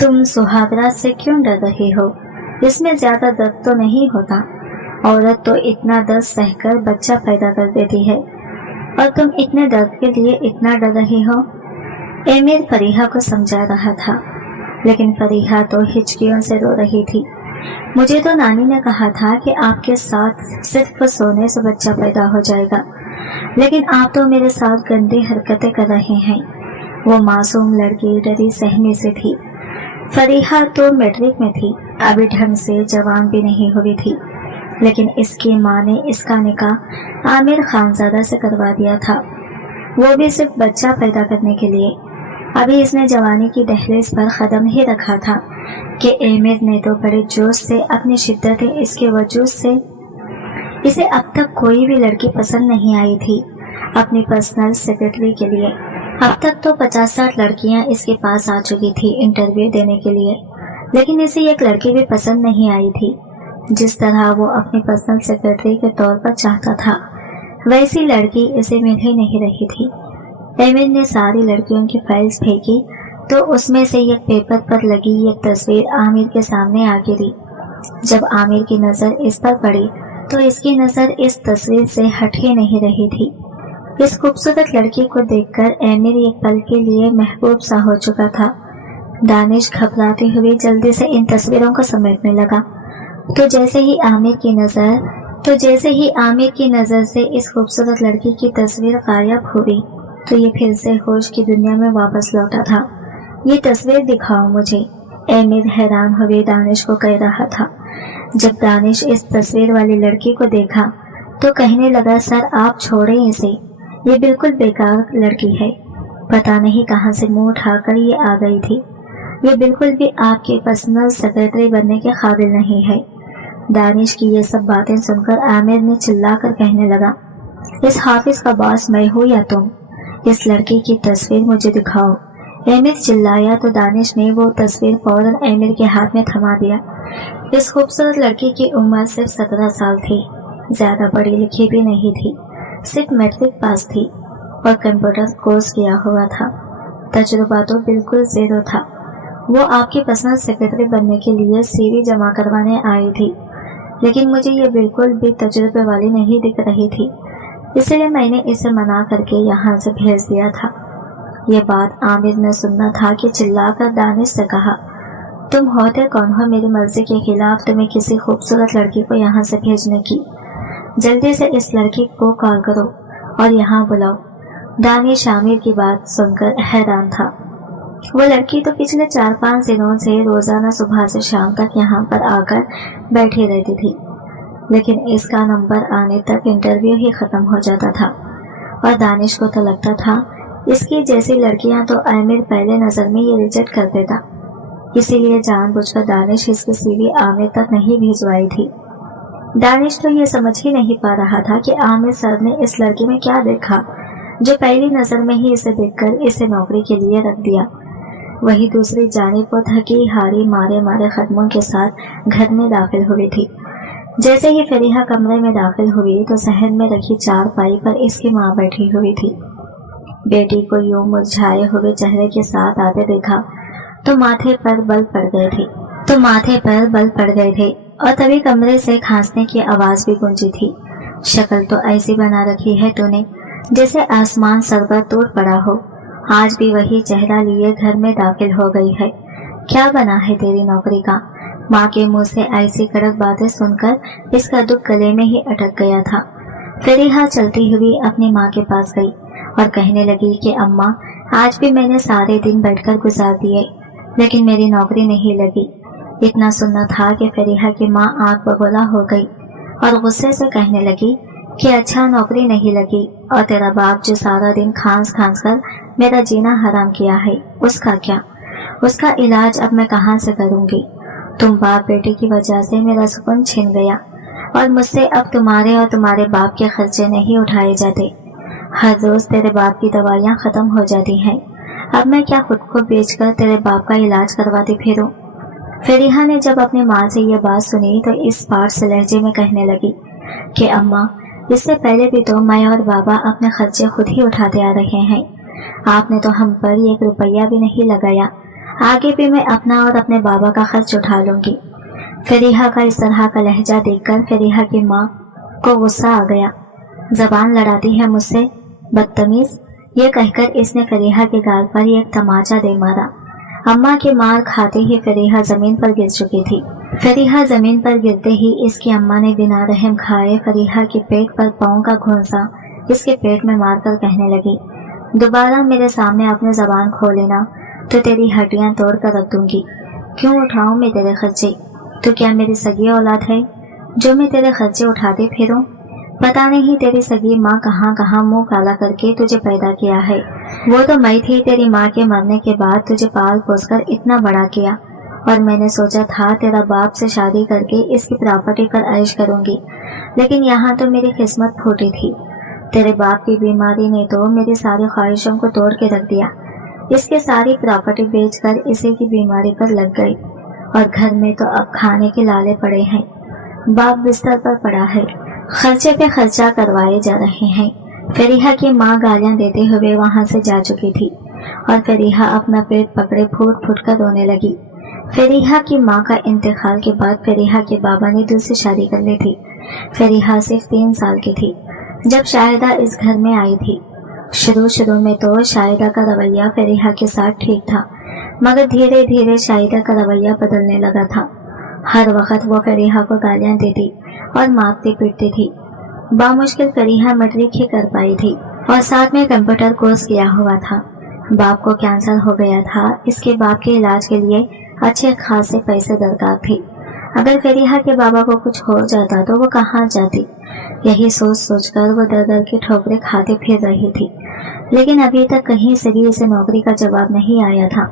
तुम सुहागरात से क्यों डर रही हो? इसमें ज्यादा दर्द तो नहीं होता। औरत तो इतना दर्द सहकर बच्चा पैदा कर देती है, और तुम इतने दर्द के लिए इतना डर रही हो। एमिर फरीहा को समझा रहा था, लेकिन फरीहा तो हिचकियों से रो रही थी। मुझे तो नानी ने कहा था कि आपके साथ सिर्फ सोने से बच्चा पैदा हो जाएगा, लेकिन आप तो मेरे साथ गंदी हरकतें कर रहे हैं। वो मासूम लड़की डरी सहमी से थी। फरीहा तो मैट्रिक में थी, अभी ढंग से जवान भी नहीं हुई थी, लेकिन इसकी माँ ने इसका निकाह आमिर खानजादा से करवा दिया था, वो भी सिर्फ बच्चा पैदा करने के लिए। अभी इसने जवानी की दहलीज पर कदम ही रखा था कि एमिर ने तो बड़े जोश से अपनी शिद्दत इसके वजूद से इसे अब तक कोई भी लड़की पसंद नहीं आई थी अपनी पर्सनल सेक्रेटरी के लिए। अब तक तो 50-60 लड़कियां इसके पास आ चुकी थी इंटरव्यू देने के लिए, लेकिन इसे एक लड़की भी पसंद नहीं आई थी जिस तरह वो अपनी पर्सनल सेक्रेटरी के तौर पर चाहता था। वैसी लड़की इसे मिल ही नहीं रही थी। एमिर ने सारी लड़कियों की फाइल्स फेंकी तो उसमें से एक पेपर पर लगी एक तस्वीर आमिर के सामने आ गिरी। जब आमिर की नजर इस पर पड़ी तो इसकी नजर इस तस्वीर से हट ही नहीं रही थी। इस खूबसूरत लड़की को देखकर एमिर एक पल के लिए महबूब सा हो चुका था। दानिश घबराते हुए जल्दी से इन तस्वीरों को समेटने लगा, तो जैसे ही आमिर की नजर से इस खूबसूरत लड़की की तस्वीर गायब हुई तो ये फिर से होश की दुनिया में वापस लौटा था। ये तस्वीर दिखाओ मुझे, एमिर हैरान हुए दानिश को कह रहा था। जब दानिश इस तस्वीर वाली लड़की को देखा तो कहने लगा, सर आप छोड़े इसे, ये बिल्कुल बेकार लड़की है। पता नहीं कहां से मुंह उठाकर ये आ गई थी। ये बिल्कुल भी आपके पर्सनल सेक्रेटरी बनने के काबिल नहीं है। दानिश की ये सब बातें सुनकर आमिर ने चिल्लाकर कहने लगा, इस हाफिज का बॉस मैं हूँ या तुम? इस लड़की की तस्वीर मुझे दिखाओ। एमिर चिल्लाया तो दानिश ने वो तस्वीर फौरन एमिर के हाथ में थमा दिया। इस खूबसूरत लड़की की उम्र सिर्फ 17 साल थी, ज्यादा पढ़ी लिखी भी नहीं थी, सिर्फ मैट्रिक पास थी और कंप्यूटर कोर्स किया हुआ था। तजुर्बा तो बिल्कुल जीरो था। वो आपकी पर्सनल सेक्रेटरी बनने के लिए सीवी जमा करवाने आई थी, लेकिन मुझे ये बिल्कुल भी तजुर्बे वाली नहीं दिख रही थी, इसलिए मैंने इसे मना करके यहाँ से भेज दिया था। ये बात आमिर ने सुनना था कि चिल्लाकर दानिश से कहा, तुम होते कौन हो मेरी मर्जी के खिलाफ तुम्हें किसी खूबसूरत लड़की को यहाँ से भेजने की? जल्दी से इस लड़की को कॉल करो और यहाँ बुलाओ। दानिश आमिर की बात सुनकर हैरान था। वो लड़की तो पिछले 4-5 दिनों से रोजाना सुबह से शाम तक यहाँ पर आकर बैठी रहती थी, लेकिन इसका नंबर आने तक इंटरव्यू ही खत्म हो जाता था और दानिश को तो लगता था इसकी जैसी लड़कियां तो आमिर पहले नजर में ये रिजेक्ट कर देता। इसीलिए जानबूझकर दानिश इसकी सीवी आमिर तक नहीं भिजवाई थी। दानिश तो ये समझ ही नहीं पा रहा था कि आमिर सर ने इस लड़की में क्या देखा जो पहली नजर में ही इसे देखकर इसे नौकरी के लिए रख दिया। वही दूसरी जानिब वो थकी हारी मारे कदमों के साथ घर में दाखिल हुई थी। जैसे ही फरीहा कमरे में दाखिल हुई तो सहन में रखी चारपाई पर इसकी माँ बैठी हुई थी। बेटी को यूं मुरझाए हुए चेहरे के साथ आते देखा तो माथे पर बल पड़ गए थे और तभी कमरे से खांसने की आवाज भी गूंजी थी। शक्ल तो ऐसी बना रखी है तूने जैसे आसमान सर पर टूट पड़ा हो। आज भी वही चेहरा लिए घर में दाखिल हो गई है। क्या बना है तेरी नौकरी का? माँ के मुंह से ऐसी कड़क बातें सुनकर इसका दुख गले में ही अटक गया था। फरीहा चलती हुई अपनी माँ के पास गई और कहने लगी कि अम्मा, आज भी मैंने सारे दिन बैठकर गुजार दिए, लेकिन मेरी नौकरी नहीं लगी। इतना सुनना था कि फरीहा की माँ आग बबूला हो गई और गुस्से से कहने लगी कि अच्छा नौकरी नहीं लगी, और तेरा बाप जो सारा दिन खांस कर मेरा जीना हराम किया है, उसका क्या? उसका इलाज अब मैं कहाँ से करूँगी? तुम बाप बेटे की वजह से मेरा सुकून छिन गया और मुझसे अब तुम्हारे और तुम्हारे बाप के खर्चे नहीं उठाए जाते। हर रोज तेरे बाप की दवाइयाँ खत्म हो जाती हैं। अब मैं क्या खुद को बेचकर तेरे बाप का इलाज करवाती फिरूं? फरीहा ने जब अपनी माँ से ये बात सुनी तो इस पार से लहजे में कहने लगी कि अम्मा, इससे पहले भी तो मैं और बाबा अपने खर्चे खुद ही उठाते आ रहे हैं। आपने तो हम पर 1 रुपया भी नहीं लगाया। आगे भी मैं अपना और अपने बाबा का खर्च उठा लूंगी। फरीहा का इस तरह का लहजा देखकर फरीहा की माँ को गुस्सा आ गया। जबान लड़ाती है मुझसे, बदतमीज, ये कहकर इसने फरीहा के गाल पर एक तमाचा दे मारा। अम्मा की मार खाते ही फरीहा जमीन पर गिर चुकी थी। फरीहा जमीन पर गिरते ही इसकी अम्मा ने बिना रहम खाए फरीहा के पेट पर पाँव का घोंसा इसके पेट में मारकर कहने लगी, दोबारा मेरे सामने अपने जबान खोलेना तो तेरी हड्डियां तोड़ कर रख दूंगी। क्यों उठाऊं मैं तेरे खर्चे? तो क्या मेरी सगी औलाद है जो मैं तेरे खर्चे उठाते फिरूं? पता नहीं तेरी सगी माँ कहाँ कहाँ मुंह काला करके तुझे पैदा किया है। वो तो मैं थी तेरी माँ के मरने के बाद तुझे पाल पोस कर इतना बड़ा किया, और मैंने सोचा था तेरा बाप से शादी करके इसकी प्रॉपर्टी पर ऐश करूंगी, लेकिन यहाँ तो मेरी किस्मत फूटी थी। तेरे बाप की बीमारी ने तो मेरी सारी ख्वाहिशों को तोड़ के रख दिया। इसके सारी प्रॉपर्टी बेचकर इसी की बीमारी पर लग गई, और घर में तो अब खाने के लाले पड़े हैं। बाप बिस्तर पर पड़ा है, खर्चे पे खर्चा करवाए जा रहे हैं। फरीहा की माँ गालियां देते हुए वहां से जा चुकी थी, और फरीहा अपना पेट पकड़े फूट फूट कर रोने लगी। फरीहा की माँ का इंतकाल के बाद फरीहा के बाबा ने दूसरी शादी कर ली थी। फरीहा सिर्फ 3 साल की थी जब शाहिदा इस घर में आई थी। शुरू में तो शाहिदा का रवैया फरीहा के साथ ठीक था, मगर धीरे धीरे शाहिदा का रवैया बदलने लगा था। हर वक्त वो फरीहा को गालियां देती और मारती पीटती थी। बामुश्किल फरीहा मैट्रिक ही कर पाई थी, और साथ में कंप्यूटर कोर्स किया हुआ था। बाप को कैंसर हो गया था, इसके बाप के इलाज के लिए अच्छे खासे पैसे दरकार थे। अगर फरीहा के बाबा को कुछ हो जाता तो वो कहाँ जाती? यही सोच सोचकर वो दर दर की ठोकरें खाते फिर रही थी, लेकिन अभी तक कहीं से भी इसे नौकरी का जवाब नहीं आया था।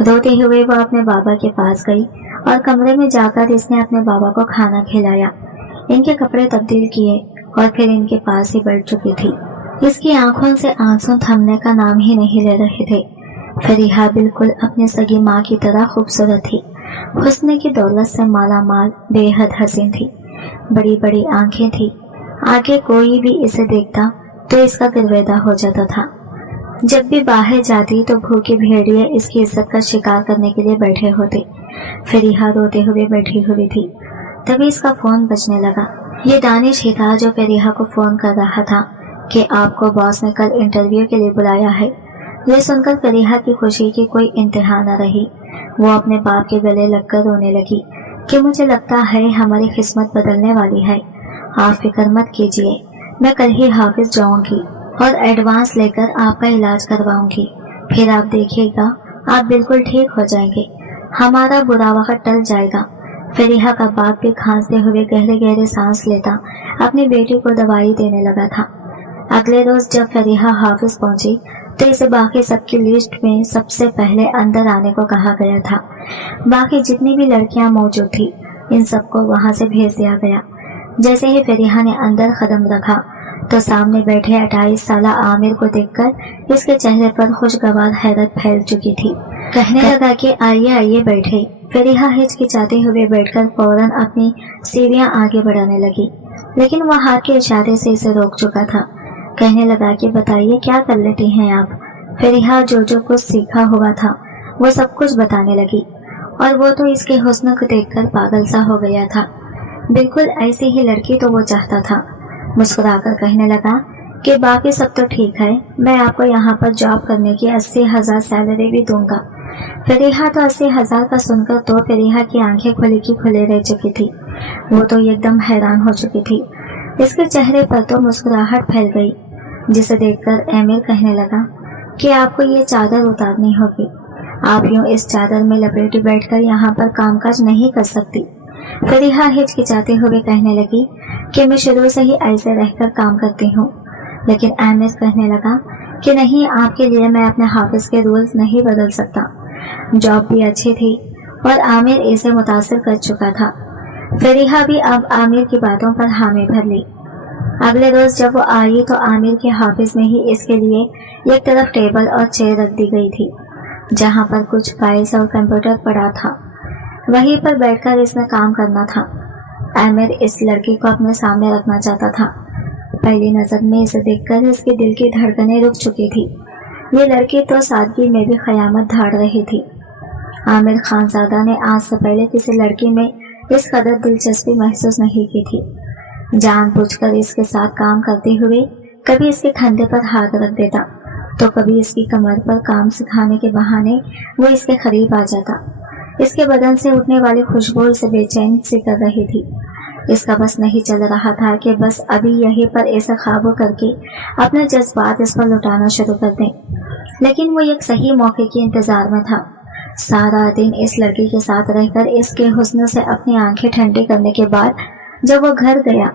रोते हुए वो अपने बाबा के पास गई और कमरे में जाकर इसने अपने बाबा को खाना खिलाया, इनके कपड़े तब्दील किए और फिर इनके पास ही बैठ चुकी थी। इसकी आंखों से आंसू थमने का नाम ही नहीं ले रहे थे। फरीहा बिल्कुल अपनी सगी माँ की तरह खूबसूरत थी, हुस्न की दौलत से माला माल, बेहद हसीन थी, बड़ी बड़ी आंखें थी। आगे कोई भी इसे देखता तो इसका गिरवेदा हो जाता था। जब भी बाहर जाती तो भूखे भेड़िए इसकी इज्जत का शिकार करने के लिए बैठे होते। फरीहा रोते हुए बैठी हुई थी, तभी इसका फोन बजने लगा। ये दानिश ही था जो फरीहा को फोन कर रहा था कि आपको बॉस ने कल इंटरव्यू के लिए बुलाया है। यह सुनकर फरीहा की खुशी की कोई इंतहा न रही। वो अपने बाप के गले लगकर रोने लगी कि मुझे लगता है हमारी किस्मत बदलने वाली है। आप फिक्र मत कीजिए, मैं कल ही हाफिज जाऊंगी और एडवांस लेकर आपका इलाज करवाऊंगी। फिर आप देखिएगा, आप बिल्कुल ठीक हो जाएंगे, हमारा बुरा वक्त टल जाएगा। फरीहा का बाप भी खांसते हुए गहरे गहरे सांस लेता अपनी बेटी को दवाई देने लगा था। अगले रोज जब फरीहा हाफिज पहुंची तो इसे बाकी सबकी लिस्ट में सबसे पहले अंदर आने को कहा गया था। बाकी जितनी भी लड़कियां मौजूद थी इन सबको वहां से भेज दिया गया। जैसे ही फरीहा ने अंदर कदम रखा तो सामने बैठे 28 साला आमिर को देखकर इसके चेहरे पर खुशगवार हैरत फैल चुकी थी। कहने लगा कि आइए आइए बैठे। फरीहा हिचकिचाते हुए बैठकर फौरन अपनी सीढ़ियां आगे बढ़ाने लगी, लेकिन वह हाथ के इशारे से इसे रोक चुका था। कहने लगा कि बताइए क्या कर लेती हैं आप। फरीहा जो कुछ सीखा हुआ था वो सब कुछ बताने लगी, और वो तो इसके हुस्न को देखकर पागल सा हो गया था। बिल्कुल ऐसी ही लड़की तो वो चाहता था। मुस्कुराकर कहने लगा कि बाकी सब तो ठीक है, मैं आपको यहाँ पर जॉब करने की 80,000 सैलरी भी दूंगा। फरीहा तो 80,000 का सुनकर तो फरीहा की आंखें खुली की खुले रह चुकी थी। वो तो एकदम हैरान हो चुकी थी। इसके चेहरे पर तो मुस्कुराहट फैल गई, जिसे देखकर आमिर कहने लगा कि आपको ये चादर उतारनी होगी, आप यूं इस चादर में लपेटे बैठकर यहाँ पर कामकाज नहीं कर सकती। फरीहा हिचकिचाते हुए कहने लगी कि मैं शुरू से ही ऐसे रहकर काम करती हूँ, लेकिन आमिर कहने लगा कि नहीं, आपके लिए मैं अपने हाफिज के रूल्स नहीं बदल सकता। जॉब भी अच्छी थी और आमिर इसे मुतासिर कर चुका था। फरीहा भी अब आमिर की बातों पर हामी भर ली। अगले रोज जब वो आई तो आमिर के हाफिज में ही इसके लिए एक तरफ टेबल और चेयर रख दी गई थी, जहाँ पर कुछ फाइल्स और कंप्यूटर पड़ा था। वहीं पर बैठकर इसने काम करना था। आमिर इस लड़की को अपने सामने रखना चाहता था। पहली नजर में इसे देखकर इसके दिल की धड़कनें रुक चुकी थी। ये लड़की तो सादगी में भी क़यामत धाड़ रही थी। आमिर खानजादा ने आज से पहले किसी लड़की में इस कदर दिलचस्पी महसूस नहीं की थी। जानबूझकर इसके साथ काम करते हुए कभी इसके कंधे पर हाथ रख देता तो कभी इसकी कमर पर काम सिखाने के बहाने वो इसके करीब आ जाता। इसके बदन से उठने वाली खुशबू इसे बेचैन सी कर रही थी। इसका बस नहीं चल रहा था कि बस अभी यहीं पर ऐसा काबू करके अपने जज्बात इस पर लुटाना शुरू कर दें, लेकिन वो एक सही मौके के इंतजार में था। सारा दिन इस लड़की के साथ रहकर इसके हुस्न से अपनी आंखें ठंडी करने के बाद जब वो घर गया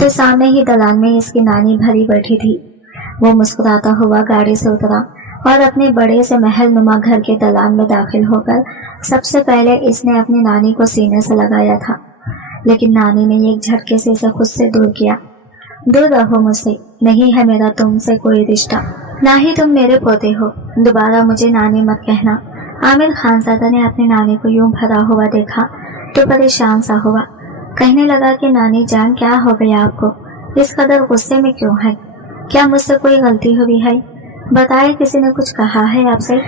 तो सामने ही दलान में इसकी नानी भरी बैठी थी। वो मुस्कुराता हुआ गाड़ी से उतरा और अपने बड़े से महल नुमा घर के दलान में दाखिल होकर सबसे पहले इसने अपनी नानी को सीने से लगाया था, लेकिन नानी ने एक झटके से इसे खुद से दूर किया। दूर रहो मुझसे, नहीं है मेरा तुमसे कोई रिश्ता, ना ही तुम मेरे पोते हो, दोबारा मुझे नानी मत कहना। आमिर खानजादा ने अपनी नानी को यूं भरा हुआ देखा तो परेशान सा हुआ। कहने लगा कि नानी जान, क्या हो गया आपको, इस कदर गुस्से में क्यों है? क्या मुझसे कोई गलती हुई है? बताए, किसी ने कुछ कहा है आपसे?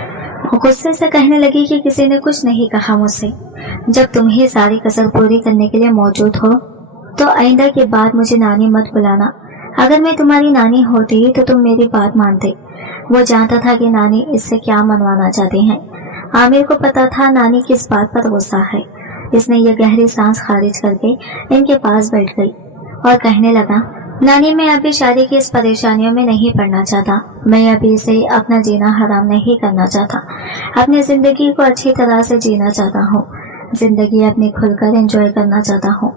गुस्से से कहने लगी कि किसी ने कुछ नहीं कहा मुझसे। जब तुम ही सारी कसर पूरी करने के लिए मौजूद हो तो आइंदा के बाद मुझे नानी मत बुलाना। अगर मैं तुम्हारी नानी होती तो तुम मेरी बात मानते। वो जानता था कि नानी इससे क्या मनवाना चाहती हैं। आमिर को पता था नानी किस बात पर गुस्सा है। इसने ये गहरी सांस खारिज करके इनके पास बैठ गई और कहने लगा, नानी, मैं अभी शादी की इस परेशानियों में नहीं पड़ना चाहता। मैं अभी से अपना जीना हराम नहीं करना चाहता। अपनी जिंदगी को अच्छी तरह से जीना चाहता हूँ। जिंदगी अपनी खुलकर एंजॉय करना चाहता हूँ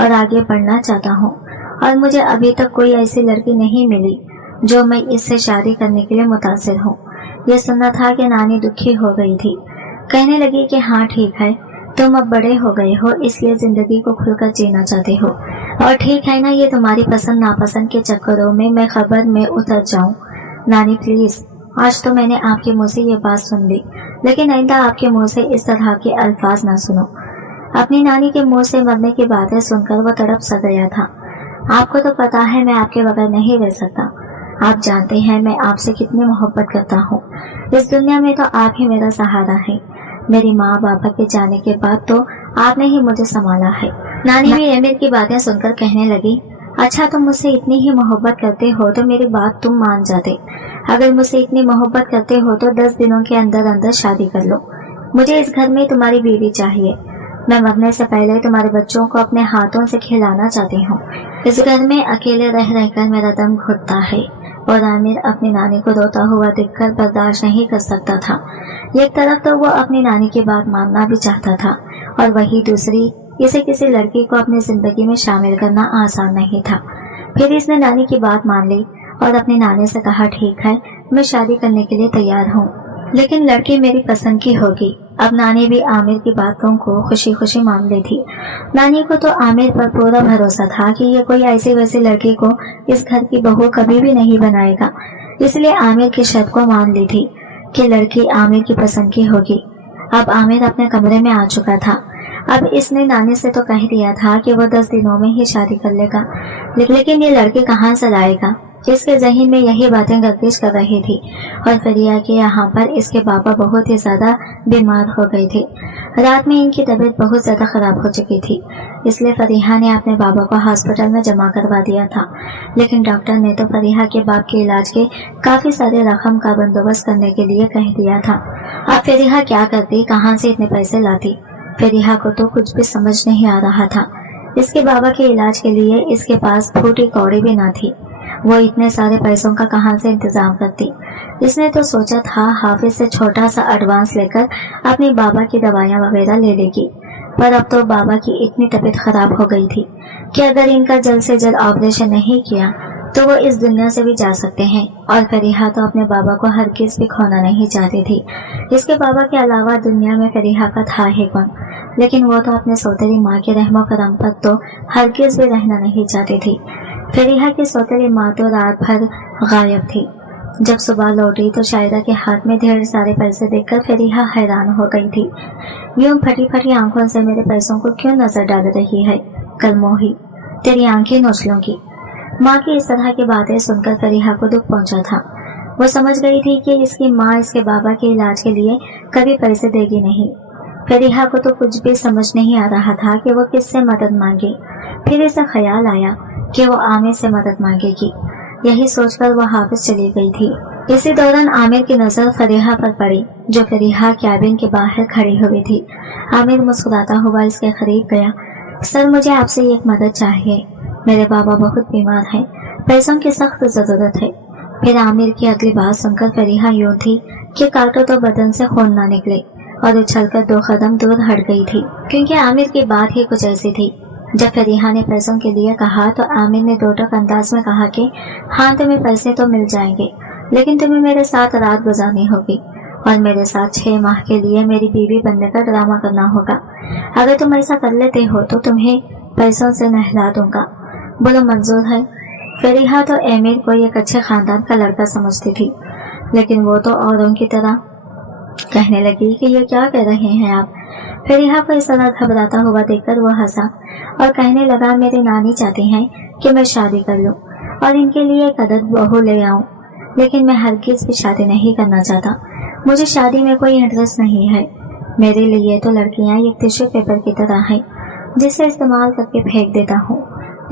और आगे बढ़ना चाहता हूँ। और मुझे अभी तक कोई ऐसी लड़की नहीं मिली जो मैं इससे शादी करने के लिए मुतासिर हूँ। यह सुनना था कि नानी दुखी हो गई थी। कहने लगी कि हाँ ठीक है, तुम अब बड़े हो गए हो, इसलिए जिंदगी को खुलकर जीना चाहते हो, और ठीक है ना, ये तुम्हारी पसंद नापसंद के चक्करों में मैं खबर में उतर जाऊं। नानी प्लीज, आज तो मैंने आपके मुंह से ये बात सुन ली, लेकिन आइंदा आपके मुंह से इस तरह के अल्फाज ना सुनो। अपनी नानी के मुंह से मरने की बातें सुनकर वो तड़प सा गया था। आपको तो पता है मैं आपके बगैर नहीं रह सकता। आप जानते हैं मैं आपसे कितनी मोहब्बत करता हूँ। इस दुनिया में तो आप ही मेरा सहारा है। मेरी माँ बाबा के जाने के बाद तो आपने ही मुझे संभाला है। नानी भी आमिर की बातें सुनकर कहने लगी, अच्छा तुम मुझसे इतनी ही मोहब्बत करते हो तो मेरी बात तुम मान जाते। अगर मुझसे इतनी मोहब्बत करते हो तो 10 दिनों के अंदर अंदर शादी कर लो। मुझे इस घर में तुम्हारी बीवी चाहिए। मैं मरने से पहले तुम्हारे बच्चों को अपने हाथों से खिलाना चाहती हूँ। इस घर में अकेले रह रहकर मेरा दम घुटता है। और आमिर अपनी नानी को रोता हुआ देखकर बर्दाश्त नहीं कर सकता था। एक तरफ तो वो अपनी नानी की बात मानना भी चाहता था और वही दूसरी, इसे किसी लड़की को अपनी जिंदगी में शामिल करना आसान नहीं था। फिर इसने नानी की बात मान ली और अपनी नानी से कहा, ठीक है, मैं शादी करने के लिए तैयार हूँ, लेकिन लड़की मेरी पसंद की होगी। अब नानी भी आमिर की बातों को खुशी खुशी मान ली थी। नानी को तो आमिर पर पूरा भरोसा था कि ये कोई ऐसी वैसी लड़की को इस घर की बहू कभी भी नहीं बनाएगा, इसलिए आमिर की शर्त को मान ली थी कि लड़की आमिर की पसंद की होगी। अब आमिर अपने कमरे में आ चुका था। अब इसने नानी से तो कह दिया था कि वो 10 दिनों में ही शादी कर लेगा, लेकिन ये लड़की कहाँ से लाएगा? इसके जहन में यही बातें गर्दिश कर रही थी। और फरिया के यहाँ पर इसके बाबा बहुत ही ज्यादा बीमार हो गए थे। रात में इनकी तबीयत बहुत ज्यादा खराब हो चुकी थी, इसलिए फरीहा ने अपने बाबा को हॉस्पिटल में जमा करवा दिया था। लेकिन डॉक्टर ने तो फरीहा के बाप के इलाज के काफी सारे रकम का बंदोबस्त करने के लिए कह दिया था। अब फरीहा क्या करती, कहाँ से इतने पैसे लाती? फरीहा को तो कुछ भी समझ नहीं आ रहा था। इसके बाबा के इलाज के लिए इसके पास फूटी कौड़ी भी ना थी। वो इतने सारे पैसों का कहां से इंतजाम करती? इसने तो सोचा था हाफिज से छोटा सा एडवांस लेकर अपनी बाबा की दवाइयां वगैरह ले लेगी, पर अब तो बाबा की इतनी तबीयत खराब हो गई थी कि अगर इनका जल्द से जल्द ऑपरेशन नहीं किया तो वो इस दुनिया से भी जा सकते हैं। और फरीहा तो अपने बाबा को हरगिज़ भी खोना नहीं चाहती थी। इसके बाबा के अलावा दुनिया में फरीहा का था ही कौन? लेकिन वो तो अपने सौतेली माँ के रहमो करम पर तो हरगिज़ भी रहना नहीं चाहती थी। फरीहा की सौतेली माँ तो रात भर गायब थी। जब सुबह लौटी तो शायरा के हाथ में ढेर सारे पैसे देखकर फरीहा हैरान हो गई थी। यूं फटी फटी आंखों से मेरे पैसों को क्यों नजर डाल रही है? कल मोही, तेरी आंखें नोच लूंगी। माँ की इस तरह की बातें सुनकर फरीहा को दुख पहुंचा था। वो समझ गई थी कि इसकी माँ इसके बाबा के इलाज के लिए कभी पैसे देगी नहीं। फरीहा को तो कुछ भी समझ नहीं आ रहा था कि वो किससे मदद मांगे। फिर इसे ख्याल आया कि वो आमिर से मदद मांगेगी। यही सोचकर वो हाफिज चली गई थी। इसी दौरान आमिर की नजर फरीहा पर पड़ी, जो फरीहा कैबिन के बाहर खड़ी हुई थी। आमिर मुस्कुराता हुआ इसके करीब गया। सर, मुझे आपसे एक मदद चाहिए। मेरे बाबा बहुत बीमार हैं, पैसों की सख्त जरूरत है। फिर आमिर की अगली बात सुनकर फरीहा यूं थी कि काटो तो बदन से खून ना निकले, और उछलकर 2 कदम दूर हट गई थी, क्योंकि आमिर की बात ही कुछ ऐसी थी। जब फरीहा ने पैसों के लिए कहा तो आमिर ने टोटक अंदाज में कहा कि हाँ, तुम्हें पैसे तो मिल जाएंगे, लेकिन तुम्हें मेरे साथ रात गुजारनी होगी और मेरे साथ 6 माह के लिए मेरी बीवी बनने का ड्रामा करना होगा। अगर तुम ऐसा कर लेते हो तो तुम्हें पैसों से नहला दूंगा। बोलो, मंजूर है? फरीहा तो आमिर को एक अच्छे खानदान का लड़का समझती थी, लेकिन वो तो औरों की तरह कहने लगी कि ये क्या कह रहे हैं आप। फरीहा को इस तरह घबराता हुआ देखकर वो हंसा और कहने लगा, मेरी नानी चाहती हैं कि मैं शादी कर लूं और इनके लिए एक अदद बहू ले आऊं, लेकिन मैं हरगिज भी शादी नहीं करना चाहता। मुझे शादी में कोई इंटरेस्ट नहीं है। मेरे लिए तो लड़कियां एक टिश्यू पेपर की तरह हैं, जिसे इस्तेमाल करके फेंक देता हूँ।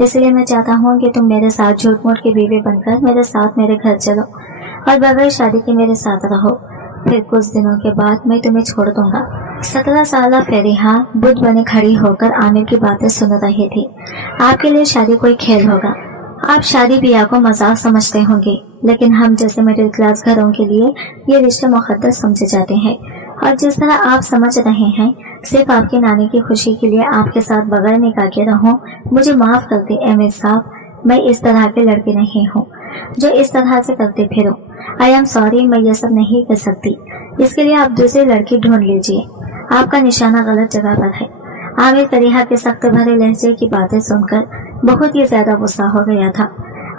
इसलिए मैं चाहता हूँ कि तुम मेरे साथ झूठ मूठ की बीवी बनकर मेरे साथ मेरे घर चलो और बगैर शादी के मेरे साथ रहो। फिर कुछ दिनों के बाद मैं तुम्हें छोड़ दूंगा। 17 साल फरीहा बुद्ध बने खड़ी होकर आमिर की बातें सुन रही थी। आपके लिए शादी कोई खेल होगा। आप शादी ब्याह को मजाक समझते होंगे, लेकिन हम जैसे मिडिल क्लास घरों के लिए ये रिश्ते मुकद्दस समझे जाते हैं। और जिस तरह आप समझ रहे हैं, सिर्फ आपकी नानी की खुशी के लिए आपके साथ बगैर निकाह के रहूं, मुझे माफ कर दे आमिर साहब, मैं इस तरह के लड़की नहीं हूँ जो इस तरह से करते फिरो। आई एम सॉरी, मैं ये सब नहीं कर सकती। इसके लिए आप दूसरी लड़की ढूंढ लीजिए। आपका निशाना गलत जगह पर है। आमिर फरीहा के सख्त भरे लहजे की बातें सुनकर बहुत ही ज्यादा गुस्सा हो गया था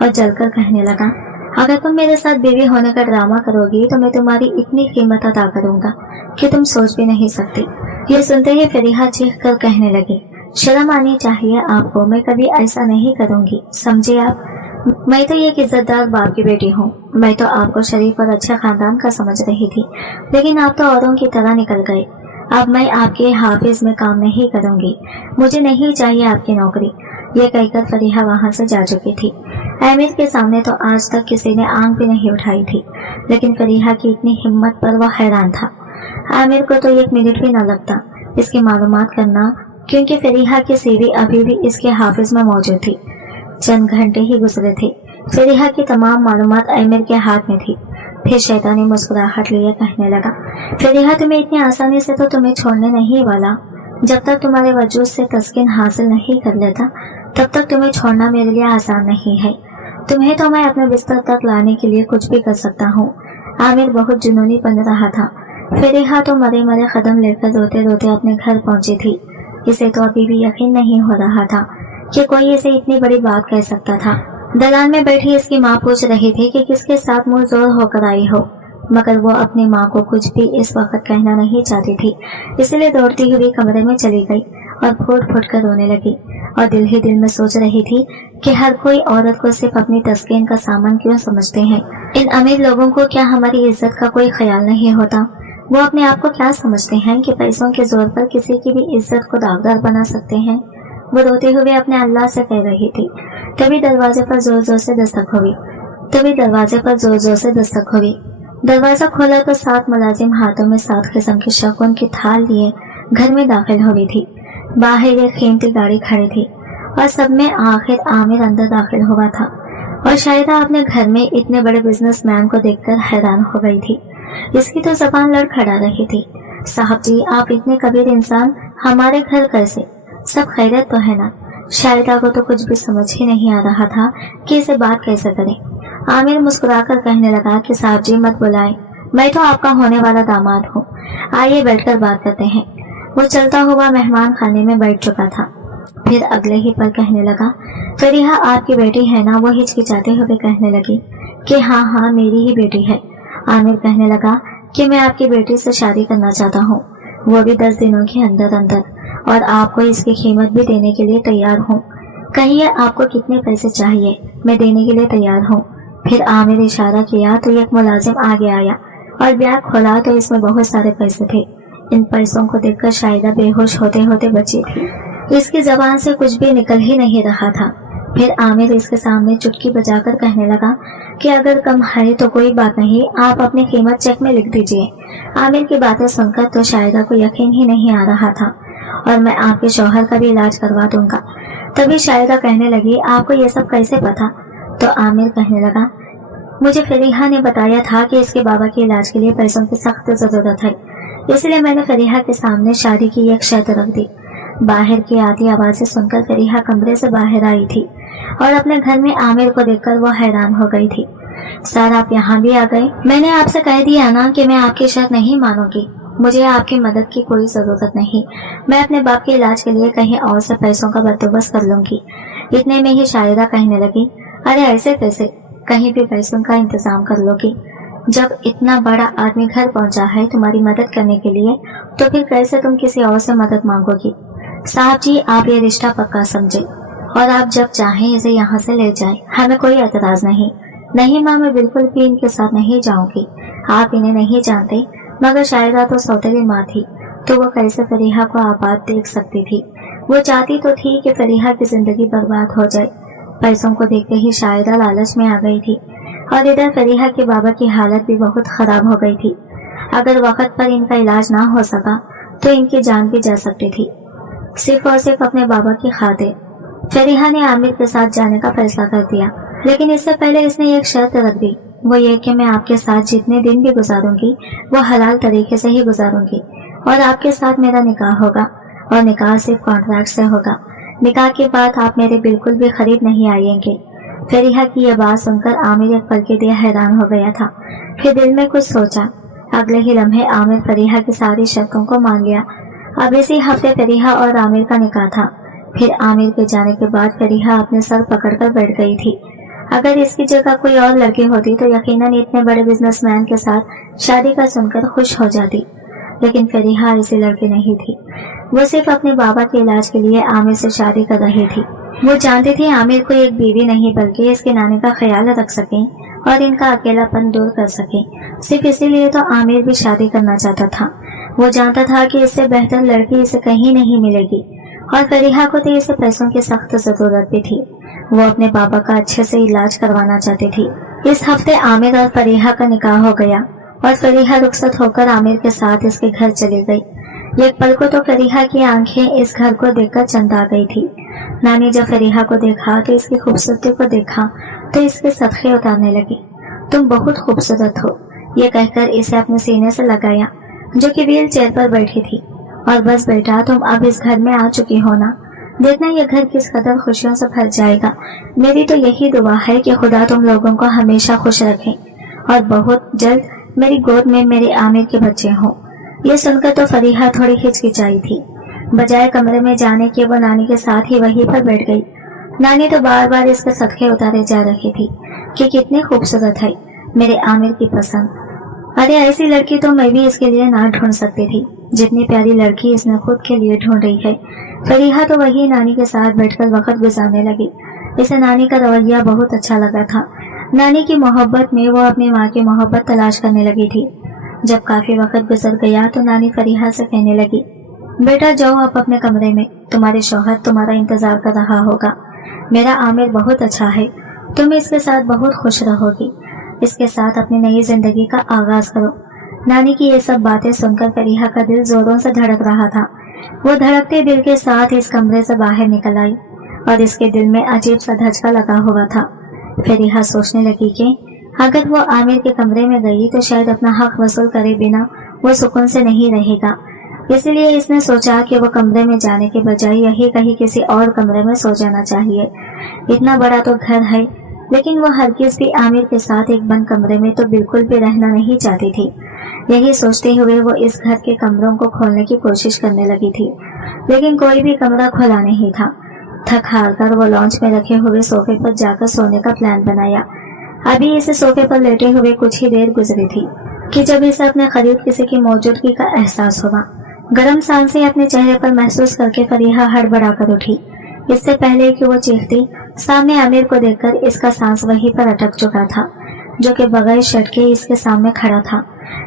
और जलकर कहने लगा, अगर तुम मेरे साथ बीवी होने का ड्रामा करोगी तो मैं तुम्हारी इतनी कीमत अदा करूंगा कि तुम सोच भी नहीं सकती। ये सुनते ही फरीहा चीख कर कहने लगी, शर्म आनी चाहिए आपको, मैं कभी ऐसा नहीं करूंगी, समझे आप। मैं तो एक इज्जतदार बाप की बेटी हूँ। मैं तो आपको शरीफ और अच्छा खानदान का समझ रही थी, लेकिन आप तो औरों की तरह निकल गए। अब मैं आपके हाफिज में काम नहीं करूंगी। मुझे नहीं चाहिए आपकी नौकरी। ये कहकर फरीहा वहां से जा चुकी थी। आमिर के सामने तो आज तक किसी ने आंख भी नहीं उठाई थी, लेकिन फरीहा की इतनी हिम्मत पर वह हैरान था। आमिर को तो 1 मिनट भी न लगता इसकी मालूमात करना, क्योंकि फरीहा की सीवी अभी भी इसके हाफिज में मौजूद थी। चंद घंटे ही गुजरे थे, फरीहा की तमाम मालूमात आमिर के हाथ में थी। फिर शैतानी मुस्कुराहट लिए कहने लगा, फरीहा, तुम्हें इतनी आसानी से तो तुम्हें छोड़ने नहीं वाला। जब तक तुम्हारे वजूद से तस्कीन हासिल नहीं कर लेता, तब तक तुम्हें छोड़ना मेरे लिए आसान नहीं है। तुम्हें तो मैं अपने बिस्तर तक लाने के लिए कुछ भी कर सकता हूँ। आमिर बहुत जुनूनी बन रहा था। फरीहा तो मरे मरे कदम लेकर रोते रोते अपने घर पहुंची थी। इसे तो अभी भी यकीन नहीं हो रहा था कि कोई इसे इतनी बड़ी बात कह सकता था। दलान में बैठी इसकी माँ पूछ रही थी कि किसके साथ मुंह जोर होकर आई हो, मगर वो अपनी माँ को कुछ भी इस वक्त कहना नहीं चाहती थी। इसलिए दौड़ती हुई कमरे में चली गई और फूट फूट कर रोने लगी और दिल ही दिल में सोच रही थी कि हर कोई औरत को सिर्फ अपनी तस्कीन का सामान क्यों समझते हैं। इन अमीर लोगों को क्या हमारी इज्जत का कोई ख्याल नहीं होता? वो अपने आप को क्या समझते हैं कि पैसों के जोर पर किसी की भी इज्जत को दागदार बना सकते हैं। वो रोते हुए अपने अल्लाह से कह रही थी। तभी दरवाजे पर जोर जोर से दस्तक हुई। दरवाजा खोला तो 7 मुलाजिम हाथों में 7 किस्म की शगुन की थाल लिए घर में दाखिल हुई थी। बाहर एक कीमती गाड़ी खड़ी थी और सब में आखिर आमिर अंदर दाखिल हुआ था और शायद अपने घर में इतने बड़े बिजनेसमैन को देखकर हैरान हो गई थी। इसकी तो जबान लड़ खड़ा रही थी। साहब जी, आप इतने कबीर इंसान हमारे घर कैसे? सब खैरियत तो है ना? शायदा को तो कुछ भी समझ ही नहीं आ रहा था कि इसे बात कैसे करें। आमिर मुस्कुराकर कहने लगा कि साहब जी मत बुलाएं, मैं तो आपका होने वाला दामाद हूँ। आइए बैठकर बात करते हैं। वो चलता हुआ मेहमान खाने में बैठ चुका था। फिर अगले ही पल कहने लगा, फरीहा आपकी बेटी है ना? वो हिचकिचाते हुए कहने लगी कि हाँ मेरी ही बेटी है। आमिर कहने लगा कि मैं आपकी बेटी से शादी करना चाहता हूँ, वो भी 10 दिनों के अंदर अंदर, और आपको इसकी कीमत भी देने के लिए तैयार हूँ। कहिए आपको कितने पैसे चाहिए, मैं देने के लिए तैयार हूँ। फिर आमिर इशारा किया तो एक मुलाजिम आगे आया और बैग खोला तो इसमें बहुत सारे पैसे थे। इन पैसों को देखकर शाहिदा बेहोश होते होते बची थी। इसकी जबान से कुछ भी निकल ही नहीं रहा था। फिर आमिर इसके सामने चुटकी बजाकर कहने लगा कि अगर कम है तो कोई बात नहीं, आप अपनी कीमत चेक में लिख दीजिए। आमिर की बातें सुनकर तो शाहिदा को यकीन ही नहीं आ रहा था। और मैं आपके शौहर का भी इलाज करवा दूंगा। तभी शाहिदा कहने लगी, आपको ये सब कैसे पता? तो आमिर कहने लगा, मुझे फरीहा ने बताया था कि इसके बाबा के इलाज के लिए पैसों की सख्त जरूरत है, इसलिए मैंने फरीहा के सामने शादी की एक शर्त रख दी। बाहर की आधी आवाजें सुनकर फरीहा कमरे से बाहर आई थी और अपने घर में आमिर को देखकर वो हैरान हो गई थी। सर, आप यहाँ भी आ गए? मैंने आपसे कह दिया ना कि मैं आपकी शर्त नहीं मानूंगी। मुझे आपकी मदद की कोई जरूरत नहीं। मैं अपने बाप के इलाज के लिए कहीं और से पैसों का बंदोबस्त कर लूंगी। इतने में ही शाहिदा कहने लगी, अरे ऐसे कैसे, कहीं भी पैसों का इंतजाम कर लोगी? जब इतना बड़ा आदमी घर पहुंचा है तुम्हारी मदद करने के लिए, तो फिर कैसे तुम किसी और से मदद मांगोगी? साहब जी, आप ये रिश्ता पक्का समझे और आप जब चाहें इसे यहाँ से ले जाएं, हमें कोई एतराज नहीं। नहीं माँ, मैं बिल्कुल भी इनके साथ नहीं जाऊंगी। आप इन्हें नहीं जानते, मगर शाहिदा तो सौतेली माँ थी, तो वो कैसे फरीहा को आबाद देख सकती थी? वो चाहती तो थी कि फरीहा की जिंदगी बर्बाद हो जाए। पैसों को देखते ही शाहिदा लालच में आ गई थी और इधर फरीहा के बाबा की हालत भी बहुत खराब हो गई थी। अगर वक्त पर इनका इलाज ना हो सका तो इनकी जान भी जा सकती थी। सिर्फ और सिर्फ अपने बाबा की खातिर फरीहा ने आमिर के साथ जाने का फैसला कर दिया, लेकिन इससे पहले इसने एक शर्त रख दी, वो ये कि मैं आपके साथ जितने दिन भी गुजारूंगी वो हलाल तरीके से ही गुजारूंगी और आपके साथ मेरा निकाह होगा और निकाह सिर्फ कॉन्ट्रैक्ट से होगा। निकाह के बाद आप मेरे बिल्कुल भी करीब नहीं आएंगे। फरीहा की यह बात सुनकर आमिर एक पल के लिए हैरान हो गया था, फिर दिल में कुछ सोचा। अगले ही लम्हे आमिर फरीहा की सारी शर्तों को मान लिया। अब इसी हफ्ते फरीहा और आमिर का निकाह था। फिर आमिर के जाने के बाद फरीहा अपने सर पकड़कर बैठ गई थी। अगर इसकी जगह कोई और लड़की होती तो यकीनन इतने बड़े बिजनेसमैन के साथ शादी का सुनकर खुश हो जाती, लेकिन फरीहा ऐसी लड़की नहीं थी। वो सिर्फ अपने बाबा के इलाज के लिए आमिर से शादी कर रही थी। वो जानती थी आमिर को एक बीवी नहीं बल्कि इसके नानी का ख्याल रख सकें और इनका अकेलापन दूर कर सकें। सिर्फ इसीलिए तो आमिर भी शादी करना चाहता था। वो जानता था कि इससे बेहतर लड़की इसे कहीं नहीं मिलेगी और फरीहा को तो इसे पैसों की सख्त जरूरत भी थी। वो अपने बाबा का अच्छे से इलाज करवाना चाहती थी। इस हफ्ते आमिर और फरीहा का निकाह हो गया और फरीहा रुखसत होकर आमिर के साथ इसके घर चली गई। एक पल को तो फरीहा की आंखें इस घर को देखकर चंद आ गई थी। नानी जब फरीहा को देखा तो इसकी खूबसूरती को देखा तो इसके सदके उतारने लगी। तुम बहुत खूबसूरत हो, ये कहकर इसे अपने सीने से लगाया, जो कि व्हील चेयर पर बैठी थी। और बस बेटा, तुम अब इस घर में आ चुकी हो ना, देखना ये घर किस कदर खुशियों से भर जाएगा। मेरी तो यही दुआ है कि खुदा तुम लोगों को हमेशा खुश रखे और बहुत जल्द मेरी गोद में मेरे आमिर के बच्चे हों। ये सुनकर तो फरीहा थोड़ी हिचकिचाई थी। बजाय कमरे में जाने के वो नानी के साथ ही वहीं पर बैठ गई। नानी तो बार बार इसके सदके उतारे जा रही थी कि कितनी खूबसूरत है मेरे आमिर की पसंद। अरे ऐसी लड़की तो मैं भी इसके लिए ना ढूंढ सकती थी जितनी प्यारी लड़की इसने खुद के लिए ढूंढ रही है। फरीहा तो वही नानी के साथ बैठकर वक्त गुजारने लगी। इसे नानी का रवैया बहुत अच्छा लगा था। नानी की मोहब्बत में वो अपनी माँ की मोहब्बत तलाश करने लगी थी। जब काफी वक्त गुजर गया तो नानी फरीहा से कहने लगी, बेटा जाओ आप अपने कमरे में, तुम्हारे शौहर तुम्हारा इंतजार कर रहा होगा। मेरा आमिर बहुत अच्छा है, तुम इसके साथ बहुत खुश रहोगी। इसके साथ अपनी नई जिंदगी का आगाज करो। नानी की ये सब बातें सुनकर फरीहा का दिल जोरों से धड़क रहा था। वो धड़कते दिल के साथ इस कमरे से बाहर निकल आई और इसके दिल में अजीब सा धचका लगा हुआ था। फरीहा सोचने लगी कि अगर वो आमिर के कमरे में गई तो शायद अपना हक वसूल करे बिना वो सुकून से नहीं रहेगा। इसलिए इसने सोचा कि वो कमरे में जाने के बजाय यही कहीं किसी और कमरे में सो जाना चाहिए। इतना बड़ा तो घर है, लेकिन वो हरगिज़ भी आमिर के साथ एक बंद कमरे में तो बिल्कुल भी रहना नहीं चाहती थी। यही सोचते हुए वो इस घर के कमरों को खोलने की कोशिश करने लगी थी, लेकिन कोई भी कमरा खुला नहीं था। थक हार कर वो लॉन्च में रखे हुए सोफे पर जाकर सोने का प्लान बनाया। अभी इसे सोफे पर लेटे हुए कुछ ही देर गुजरी थी कि जब इसे अपने करीब किसी की मौजूदगी का एहसास हुआ। गर्म सांसें अपने चेहरे पर महसूस करके फरीहा हड़बड़ा कर उठी। इससे पहले कि वो चीखती, सामने आमिर को देखकर इसका सांस वहीं पर अटक चुका था, जो कि बगैर शर्ट के इसके सामने खड़ा था।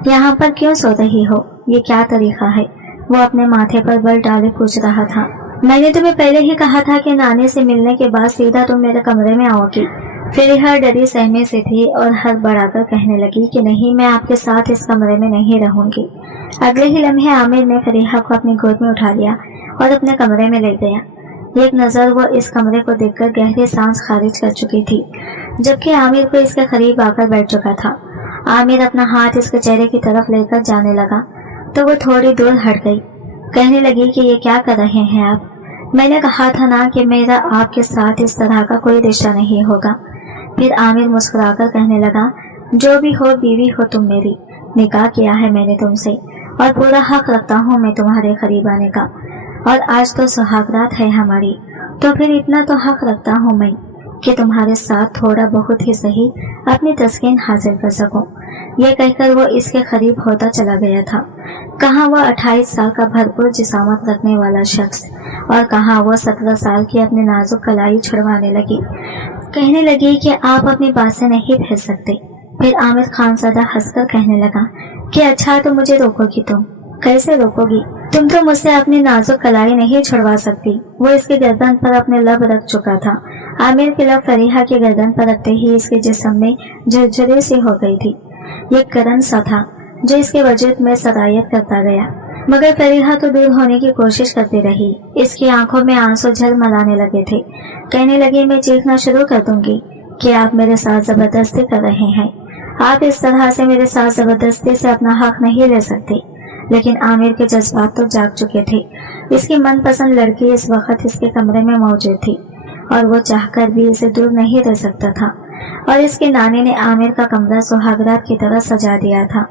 यहाँ पर क्यों सो रही हो? ये क्या तरीका है? वो अपने माथे पर बल डाले पूछ रहा था। मैंने तुम्हें पहले ही कहा था कि नानी से मिलने के बाद सीधा तुम मेरे कमरे में आओगी। फरीहा डरी सहमे से थी और हाथ बढ़ाकर कहने लगी कि नहीं, मैं आपके साथ इस कमरे में नहीं रहूंगी। अगले ही लम्हे आमिर ने फरीहा को अपनी गोद में उठा लिया और अपने कमरे में ले गया। एक नजर वो इस कमरे को देखकर गहरी सांस खारिज कर चुकी थी, जबकि आमिर को इसके करीब आकर बैठ चुका था। आमिर अपना हाथ इसके चेहरे की तरफ लेकर जाने लगा तो वो थोड़ी दूर हट गई। कहने लगी कि ये क्या कर रहे हैं आप? मैंने कहा था ना कि मेरा आपके साथ इस तरह का कोई रिश्ता नहीं होगा। फिर आमिर मुस्कुराकर कहने लगा, जो भी हो बीवी हो तुम मेरी, निकाह किया है मैंने तुमसे और पूरा हक रखता हूँ मैं तुम्हारे करीब आने का, और आज तो सुहागरात है हमारी, तो फिर इतना तो हक रखता हूँ मैं कि तुम्हारे साथ थोड़ा बहुत ही सही अपनी तस्कीन हासिल कर सकूं। ये कहकर वो इसके करीब होता चला गया था। कहाँ वो 28 साल का भरपूर जिसामत रखने वाला शख्स और कहाँ वो 17 साल की अपनी नाजुक कलाई छुड़वाने लगी। कहने लगी कि आप अपनी बात से नहीं बहस सकते। फिर आमिर खानज़ादा हंसकर कहने लगा कि अच्छा तो मुझे रोकोगी तुम? कैसे रोकोगी? तुम तो मुझसे अपनी नाजुक कलाई नहीं छुड़वा सकती। वो इसके गर्दन पर अपने लब रख चुका था। आमिर के लब फरीहा के गर्दन पर रखते ही इसके जिस्म में झरझरे सी हो गई थी। ये करन सा था जो इसके वजूद में सरायत करता गया, मगर फरीहा तो दूर होने की कोशिश करती रही। इसकी आंखों में आंसू झलमलाने लगे थे। कहने लगी, मैं चीखना शुरू कर दूंगी कि आप मेरे साथ जबरदस्ती कर रहे हैं। आप इस तरह से मेरे साथ जबरदस्ती से अपना हक नहीं ले सकते। लेकिन आमिर के जज्बात तो जाग चुके थे। इसकी मनपसंद लड़की इस वक्त इसके कमरे में मौजूद थी और वो चाहकर भी इसे दूर नहीं रह सकता था। और इसके नानी ने आमिर का कमरा सुहागरात की तरह सजा दिया था।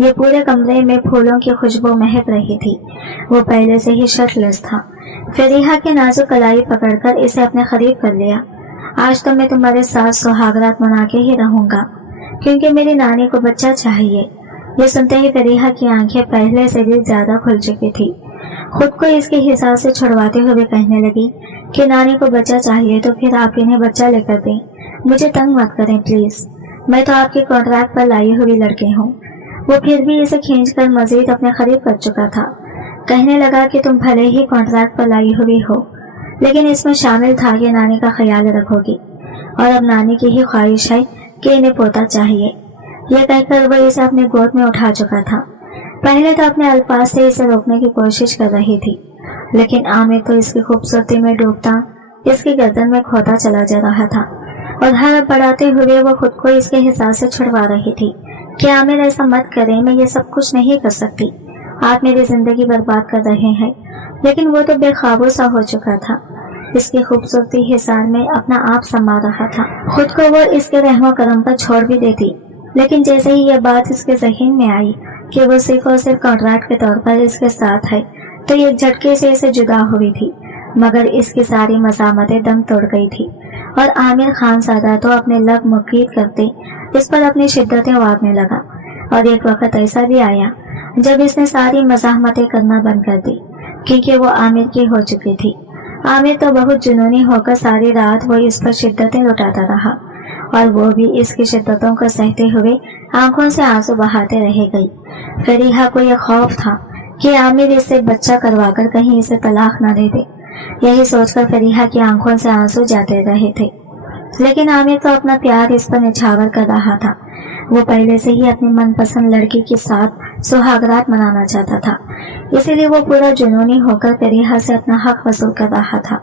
ये पूरे कमरे में फूलों की खुशबू महक रही थी। वो पहले से ही शर्टलेस था। फरीहा की नाजुक कलाई पकड़कर इसे अपने करीब कर लिया। आज तो मैं तुम्हारे साथ सुहागरात मना के ही रहूंगा, क्योंकि मेरी नानी को बच्चा चाहिए। ये सुनते ही फरीहा की आंखें पहले से भी ज्यादा खुल चुकी थी। खुद को इसके हिसाब से छुड़वाते हुए कहने लगी कि नानी को बच्चा चाहिए तो फिर आप इन्हें बच्चा लेकर दें। मुझे तंग मत करें प्लीज, मैं तो आपके कॉन्ट्रैक्ट पर लाई हुई लड़की हूँ। वो फिर भी इसे खींचकर मजीद अपने करीब कर चुका था। कहने लगा कि तुम भले ही कॉन्ट्रैक्ट पर लाई हुई हो, लेकिन इसमें शामिल था कि नानी का ख्याल रखोगी, और अब नानी की ही ख्वाहिश है कि इन्हें पोता चाहिए। यह कहकर वो इसे अपने गोद में उठा चुका था। पहले तो अपने अल्फाज से इसे रोकने की कोशिश कर रही थी, लेकिन आमिर तो इसकी खूबसूरती में डूबता इसकी गर्दन में खोता चला जा रहा था और हर बढ़ाते हुए वो खुद को इसके हिसाब से छुड़वा रही थी कि आमिर ऐसा मत करें, मैं ये सब कुछ नहीं कर सकती, आप मेरी जिंदगी बर्बाद कर रहे हैं। लेकिन वो तो बेकाबू सा हो चुका था। इसकी खूबसूरती हिसार में अपना आप समा रहा था। खुद को वो इसके रहमो करम पर छोड़ भी देती, लेकिन जैसे ही यह बात इसके ज़हन में आई कि वो सिर्फ और सिर्फ कॉन्ट्रैक्ट के तौर पर इसके साथ है, तो एक झटके से इसे जुदा हुई थी। मगर इसकी सारी मज़ामतें दम तोड़ गई थी और आमिर खानज़ादा तो अपने लब मुकीद करते इस पर अपनी शिद्दतें उड़ाने लगा। और एक वक्त ऐसा भी आया जब इसने सारी मज़ाहमतें करना बंद कर दी, क्योंकि वो आमिर की हो चुकी थी। आमिर तो बहुत जुनूनी होकर सारी रात वो इस पर शिद्दतें लुटाता रहा और वो भी इसकी शिद्दतों को सहते हुए आंखों से आंसू बहाते रह गई। फरीहा को यह खौफ था कि आमिर इससे बच्चा करवाकर कहीं इसे तलाक न दे दे। यही सोचकर फरीहा की आंखों से आंसू जाते रहे थे, लेकिन आमिर तो अपना प्यार इस पर निछावर कर रहा था। वो पहले से ही अपनी मनपसंद लड़की के साथ सुहागरात मनाना चाहता था, इसीलिए वो पूरा जुनूनी होकर फरीहा से अपना हक वसूल कर रहा था।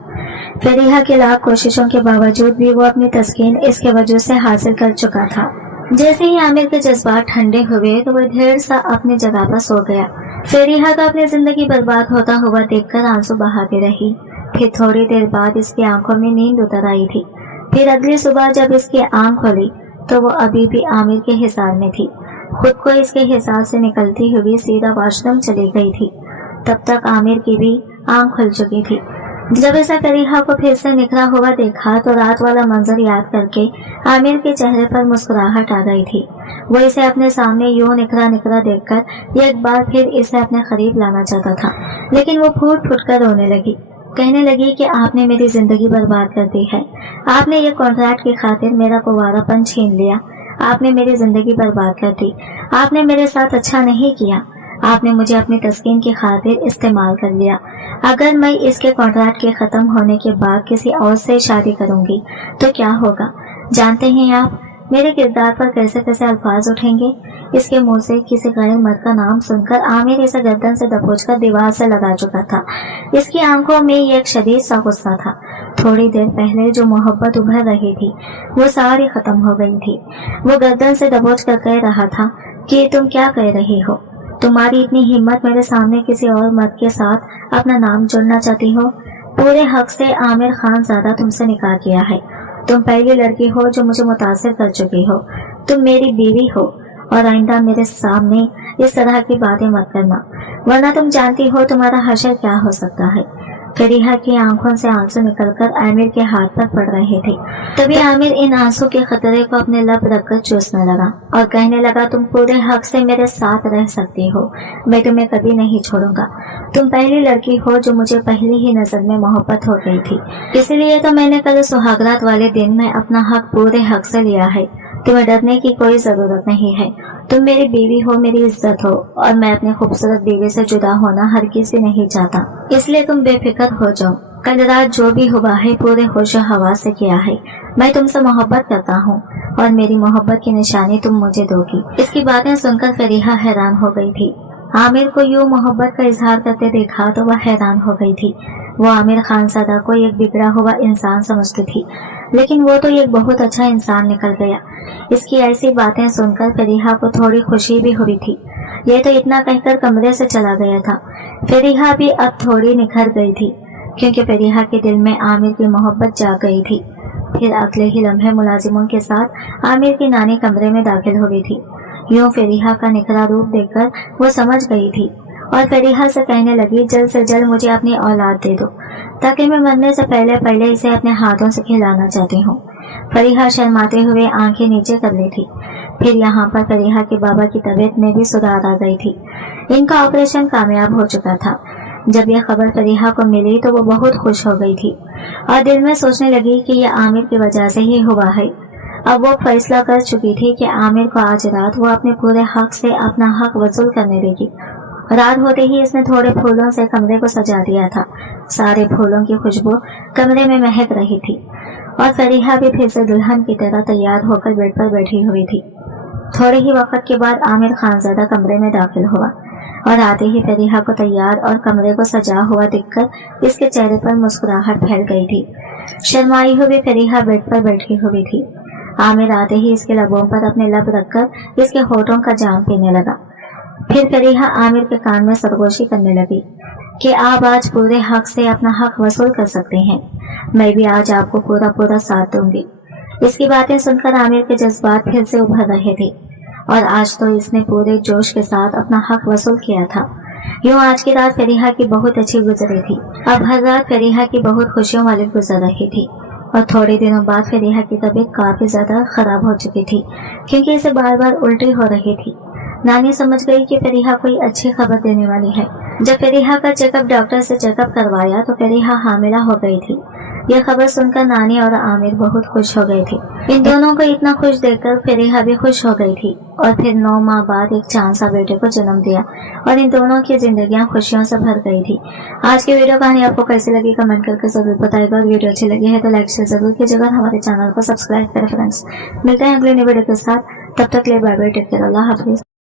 फरीहा की लाख कोशिशों के बावजूद भी वो अपनी तस्कीन इसके वजह से हासिल कर चुका था। जैसे ही आमिर के जज्बात ठंडे हुए तो वो ढेर सा अपनी जगह पर सो गया। फरीहा तो अपनी जिंदगी बर्बाद होता हुआ देखकर आंसू बहाती रही। फिर थोड़ी देर बाद इसकी आंखों में नींद उतर आई थी। फिर अगली सुबह जब इसकी आंख खोली तो वो अभी भी आमिर के हिसार में थी। खुद को इसके हिसार से निकलती हुई सीधा वॉशरूम चली गई थी। तब तक आमिर की भी आंख खुल चुकी थी। जब इसे फरीहा को फिर से निखरा हुआ देखा तो रात वाला मंजर याद करके आमिर के चेहरे पर मुस्कुराहट आ गई थी। वो इसे अपने सामने यूं निखरा निखरा देखकर एक बार फिर इसे अपने करीब लाना चाहता था, लेकिन वो फूट फूट कर रोने लगी। कहने लगी कि आपने मेरी जिंदगी बर्बाद कर दी है। आपने ये कॉन्ट्रैक्ट की खातिर मेरा कुंवारापन छीन लिया। आपने मेरी जिंदगी बर्बाद कर दी। आपने मेरे साथ अच्छा नहीं किया। आपने मुझे अपनी तस्कीन की खातिर इस्तेमाल कर लिया। अगर मैं इसके कॉन्ट्रैक्ट के खत्म होने के बाद किसी और से शादी करूंगी तो क्या होगा? जानते हैं आप मेरे किरदार पर कैसे कैसे अल्फाज उठेंगे। इसके मुंह से किसी गैर मर्द का नाम सुनकर आमिर इसे गर्दन से दबोचकर दीवार से लगा चुका था। इसकी आंखों में एक शदीद सा गुस्सा था। थोड़ी देर पहले जो मोहब्बत उभर रही थी वो सारी खत्म हो गई थी। वो गर्दन से दबोच कर कह रहा था कि तुम क्या कह रही हो? तुम्हारी इतनी हिम्मत मेरे सामने किसी और मर्द के साथ अपना नाम जोड़ना चाहती हो? पूरे हक से आमिर खान ज़्यादा तुमसे निकाह किया है। तुम पहली लड़की हो जो मुझे मुतासिर कर चुकी हो। तुम मेरी बीवी हो और आइंदा मेरे सामने इस तरह की बातें मत करना, वरना तुम जानती हो तुम्हारा हशर क्या हो सकता है। फरीहा की आंखों से आंसू निकलकर आमिर के हाथ पर पड़ रहे थे। तभी आमिर इन आंसू के खतरे को अपने लब रखकर चूसने लगा और कहने लगा, तुम पूरे हक से मेरे साथ रह सकती हो, मैं तुम्हें कभी नहीं छोड़ूंगा। तुम पहली लड़की हो जो मुझे पहली ही नजर में मोहब्बत हो गई थी, इसलिए तो मैंने कल सुहागरात वाले दिन में अपना हक पूरे हक से लिया है। तुम्हें डरने की कोई जरूरत नहीं है। तुम मेरी बीवी हो, मेरी इज्जत हो और मैं अपनी खूबसूरत बीवी से जुदा होना हर किसी नहीं चाहता, इसलिए तुम बेफिक्र हो जाओ। कल रात जो भी हुआ है पूरे होशो हवास से किया है। मैं तुमसे मोहब्बत करता हूँ और मेरी मोहब्बत की निशानी तुम मुझे दोगी। इसकी बातें सुनकर फरीहा हैरान हो गई थी। आमिर को यूं मोहब्बत का इजहार करते देखा तो वह हैरान हो गई थी। वो आमिर खानज़ादा को एक बिगड़ा हुआ इंसान समझती थी, लेकिन वो तो एक बहुत अच्छा इंसान निकल गया। इसकी ऐसी बातें सुनकर फरीहा को थोड़ी खुशी भी हुई थी। ये तो इतना कहकर कमरे से चला गया था। फरीहा भी अब थोड़ी निखर गई थी, क्योंकि फरीहा के दिल में आमिर की मोहब्बत जाग गई थी। फिर अगले ही लम्हे मुलाजिमों के साथ आमिर की नानी कमरे में दाखिल हो गई थी। यूं फरीहा का निखरा रूप देखकर वो समझ गई थी और फरीहा से कहने लगी, जल्द से जल्द मुझे अपनी औलाद दे दो, ताकि मैं मरने से पहले पहले इसे अपने हाथों से खिलाना चाहती हूँ। फरीहा शर्माते हुए आंखें नीचे कर ली थी। फिर यहाँ पर फरीहा के बाबा की तबीयत में भी सुधार आ गई थी। इनका ऑपरेशन कामयाब हो चुका था। जब यह खबर फरीहा को मिली तो वो बहुत खुश हो गई थी और दिल में सोचने लगी कि यह आमिर की वजह से ही हुआ है। अब वो फैसला कर चुकी थी कि आमिर को आज रात वो अपने पूरे हक से अपना हक वसूल करने देगी। रात होते ही इसने थोड़े फूलों से कमरे को सजा दिया था। सारे फूलों की खुशबू कमरे में महक रही थी और फरीहा भी फिर से दुल्हन की तरह तैयार होकर बेड पर बैठी हुई थी। थोड़े ही वक्त के बाद आमिर खानज़ादा कमरे में दाखिल हुआ और आते ही फरीहा को तैयार और कमरे को सजा हुआ देखकर इसके चेहरे पर मुस्कुराहट फैल गई थी। शर्माई हुई फरीहा बेड पर बैठी हुई थी। आमिर आते ही इसके लबों पर अपने लब रखकर इसके होठों का जाम पीने लगा। फिर फरीहा आमिर के कान में सरगोशी करने लगी कि आप आज पूरे हक से अपना हक वसूल कर सकते हैं। मैं भी आज आपको पूरा पूरा साथ दूंगी। इसकी बातें सुनकर आमिर के जज्बात फिर से उभर रहे थे और आज तो इसने पूरे जोश के साथ अपना हक वसूल किया था। यूं आज की रात फरीहा की बहुत अच्छी गुजरी थी। अब हर रात फरीहा की बहुत खुशियों वाली गुजर रही थी और थोड़े दिनों बाद फरीहा की तबीयत काफी ज्यादा खराब हो चुकी थी, क्योंकि इसे बार बार उल्टी हो रही थी। नानी समझ गई कि फरीहा कोई अच्छी खबर देने वाली है। जब फरीहा का चेकअप डॉक्टर से चेकअप करवाया तो फरीहा हामिला हो गई थी। यह खबर सुनकर नानी और आमिर बहुत खुश हो गए थे। इन दोनों को इतना खुश देखकर फरीहा भी खुश हो गई थी और फिर 9 माह बाद एक चांद सा बेटे को जन्म दिया और इन दोनों की जिंदगियां खुशियों से भर गई थी। आज की वीडियो कहानी आपको कैसी लगी कमेंट करके जरूर बताइएगा और वीडियो अच्छी लगी है तो लाइक शेयर जरूर कीजिएगा। हमारे चैनल को सब्सक्राइब करें फ्रेंड्स। मिलते हैं अगले वीडियो के साथ, तब तक ले बाय बाय, टेक केयर, अल्लाह हाफिज।